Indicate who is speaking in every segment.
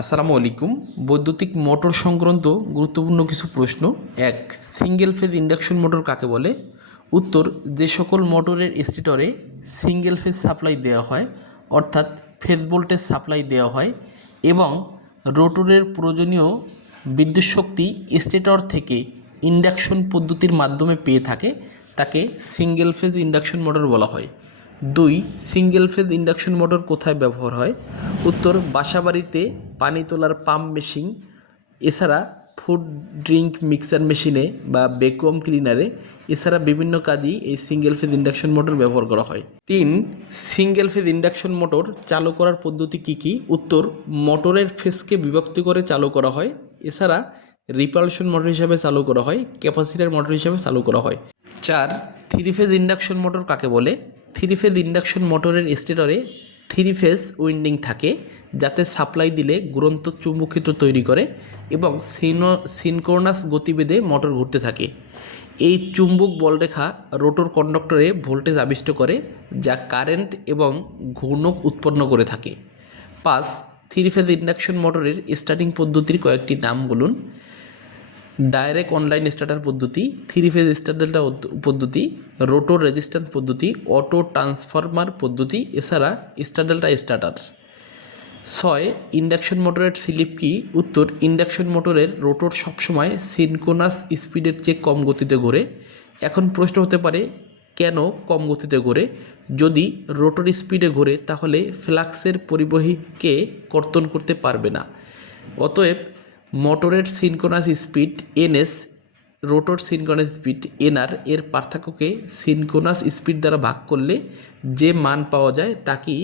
Speaker 1: আসসালামু আলাইকুম। বৈদ্যুতিক মোটর সংক্রান্ত গুরুত্বপূর্ণ কিছু প্রশ্ন। এক সিঙ্গেল ফেজ ইন্ডাকশন মোটর কাকে বলে? উত্তর, যে সকল মোটরের স্টেটরে সিঙ্গেল ফেজ সাপ্লাই দেওয়া হয়, অর্থাৎ ফেজ ভোল্টেজ সাপ্লাই দেওয়া হয় এবং রোটরের প্রয়োজনীয় বিদ্যুৎ শক্তি স্টেটর থেকে ইন্ডাকশন পদ্ধতির মাধ্যমে পেয়ে থাকে, তাকে সিঙ্গেল ফেজ ইন্ডাকশন মোটর বলা হয়। দুই সিঙ্গেল ফেজ ইন্ডাকশন মোটর কোথায় ব্যবহার হয়? উত্তর, বাসাবাড়িতে পানি তোলার পাম্প মেশিন, এছাড়া ফুড ড্রিঙ্ক মিক্সার মেশিনে বা ভ্যাকুয়াম ক্লিনারে, এছাড়া বিভিন্ন কাজেই এই সিঙ্গেল ফেজ ইন্ডাকশন মোটর ব্যবহার করা হয়। তিন, সিঙ্গেল ফেজ ইন্ডাকশন মোটর চালু করার পদ্ধতি কী কী? উত্তর, মোটরের ফেসকে বিভক্ত করে চালু করা হয়। এছাড়া, রিপালশন মোটর হিসাবে চালু করা হয়, ক্যাপাসিটার মোটর হিসাবে চালু করা হয়। চার, থ্রি ফেজ ইন্ডাকশন মোটর কাকে বলে? থ্রি ফেজ ইন্ডাকশন মোটরের স্টেটরে থ্রি ফেজ উইন্ডিং থাকে। যাতে সাপ্লাই দিলে গুরন্ত চুম্বক ক্ষেত্র তৈরি করে এবং সিনো সিনকোনাস গতিবেদে মোটর ঘুরতে থাকে। এই চুম্বক বলরেখা রোটর কন্ডাক্টরে ভোল্টেজ আবিষ্ট করে, যা কারেন্ট এবং ঘূর্ণক উৎপন্ন করে থাকে। পাঁচ থ্রি ফেজ ইন্ডাকশন মোটরের স্টার্টিং পদ্ধতির কয়েকটি নাম বলুন। ডাইরেক্ট অনলাইন স্টার্টার পদ্ধতি থ্রি ফেজ স্টার্টার পদ্ধতি, রোটোর রেজিস্ট্যান্স পদ্ধতি, অটো ট্রান্সফরমার পদ্ধতি, এছাড়া স্টার্ডালটা স্টার্টার। ছয়, ইন্ডাকশন মোটরের স্লিপ কি? উত্তর, ইন্ডাকশন মোটরের রোটর সবসময় সিনকোনাস স্পিডের চেয়ে কম গতিতে ঘোরে। এখন প্রশ্ন হতে পারে, কেন কম গতিতে ঘোরে? যদি রোটর স্পিডে ঘোরে, তাহলে ফ্লাক্সের পরিবাহীকে কর্তন করতে পারবে না। অতএব, মোটরের synchronous speed, NS, rotor synchronous speed, NR, এর পার্থক্যকে সিনকোনাস স্পিড দ্বারা ভাগ করলে যে মান পাওয়া যায় তাকেই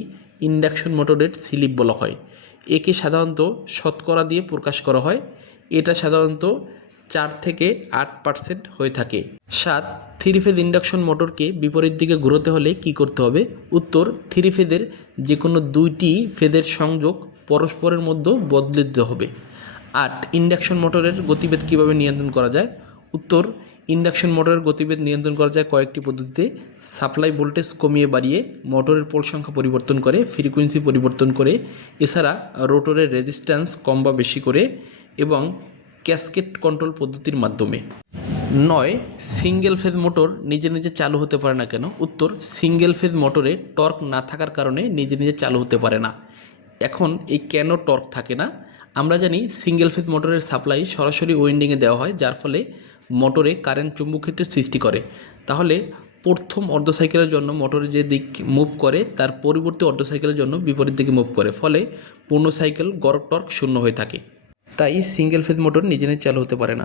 Speaker 1: ইন্ডাকশন মোটরের স্লিপ বলা হয়। একে সাধারণত শতকরা দিয়ে প্রকাশ করা হয়। এটা সাধারণত চার থেকে আট পার্সেন্ট হয়ে থাকে। সাত, থ্রি ফেজ ইন্ডাকশন মোটরকে বিপরীত দিকে ঘুরোতে হলে কি করতে হবে? উত্তর, থ্রি ফেজের যে কোনো দুইটি ফেজের সংযোগ পরস্পরের মধ্যে বদলে দিতে হবে। আট, ইন্ডাকশন মোটরের গতিবেগ কীভাবে নিয়ন্ত্রণ করা যায়? উত্তর ইন্ডাকশন মোটরের গতিবেগ নিয়ন্ত্রণ করা যায় কয়েকটি পদ্ধতিতে। সাপ্লাই ভোল্টেজ কমিয়ে বাড়িয়ে মোটরের পোল সংখ্যা পরিবর্তন করে, ফ্রিকোয়েন্সি পরিবর্তন করে, এছাড়া রোটরের রেজিস্ট্যান্স কম বা বেশি করে এবং ক্যাসকেট কন্ট্রোল পদ্ধতির মাধ্যমে। নয়, সিঙ্গেল ফেজ মোটর নিজে নিজে চালু হতে পারে না কেন? উত্তর, সিঙ্গেল ফেজ মোটরে টর্ক না থাকার কারণে নিজে নিজে চালু হতে পারে না। এখন এই কেন টর্ক থাকে না? আমরা জানি সিঙ্গেল ফেজ মোটরের সাপ্লাই সরাসরি ওয়েন্ডিংয়ে দেওয়া হয়, যার ফলে মোটরে কারেন্ট চুম্বক ক্ষেত্রের সৃষ্টি করে। তাহলে প্রথম অর্ধ সাইকেলের জন্য মোটরে যে দিক মুভ করে, তার পরিবর্তী অর্ধ সাইকেলের জন্য বিপরীত দিকে মুভ করে। ফলে পূর্ণ সাইকেল গড় টর্ক শূন্য হয়ে থাকে। তাই সিঙ্গেল ফেজ মোটর নিজে নিজে চালু হতে পারে না।